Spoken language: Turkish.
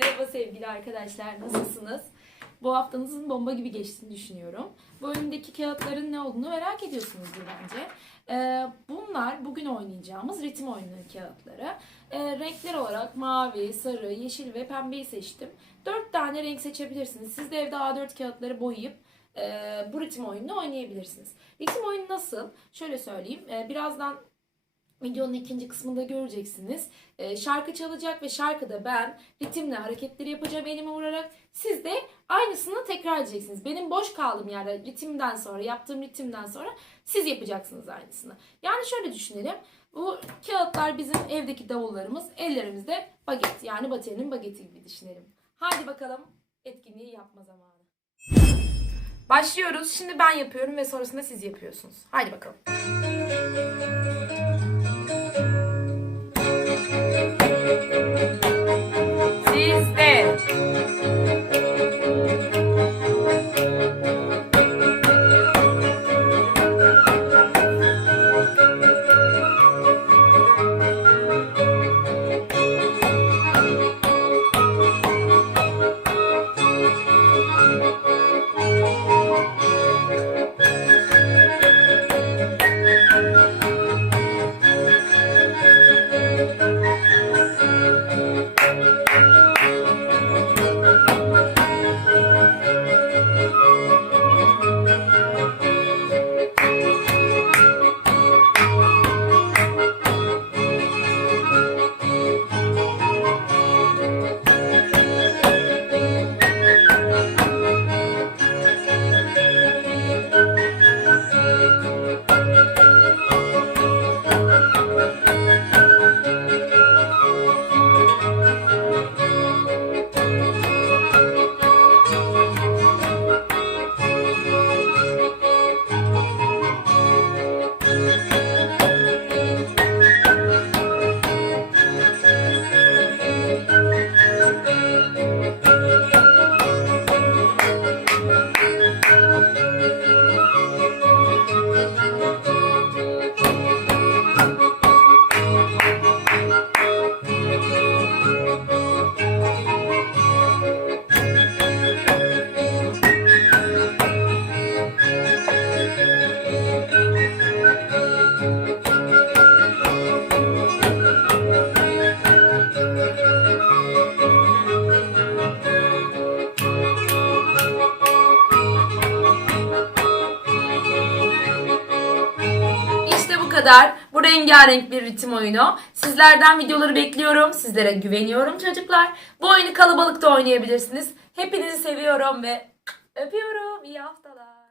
Merhaba sevgili arkadaşlar, nasılsınız? Bu haftanızın bomba gibi geçtiğini düşünüyorum. Bu önümdeki kağıtların ne olduğunu merak ediyorsunuzdur bence. Ee, bunlar bugün oynayacağımız ritim oyununun kağıtları. Ee, renkler olarak mavi, sarı, yeşil ve pembeyi seçtim. Dört tane renk seçebilirsiniz. Siz de evde A4 kağıtları boyayıp e, bu ritim oyununu oynayabilirsiniz. Ritim oyunu nasıl? Şöyle söyleyeyim. Ee, birazdan Videonun ikinci kısmında göreceksiniz. Ee, şarkı çalacak ve şarkıda ben ritimle hareketleri yapacağım elime vurarak. Siz de aynısını tekrar edeceksiniz. Benim boş kaldığım yerde ritimden sonra, yaptığım ritimden sonra siz yapacaksınız aynısını. Yani şöyle düşünelim. Bu kağıtlar bizim evdeki davullarımız, ellerimizde baget yani Batiye'nin bageti gibi düşünelim. Hadi bakalım etkinliği yapma zamanı. Başlıyoruz. Şimdi ben yapıyorum ve sonrasında siz yapıyorsunuz. Hadi bakalım. Kadar. Bu rengarenk bir ritim oyunu. Sizlerden videoları bekliyorum. Sizlere güveniyorum çocuklar. Bu oyunu kalabalıkta oynayabilirsiniz. Hepinizi seviyorum ve öpüyorum. İyi haftalar.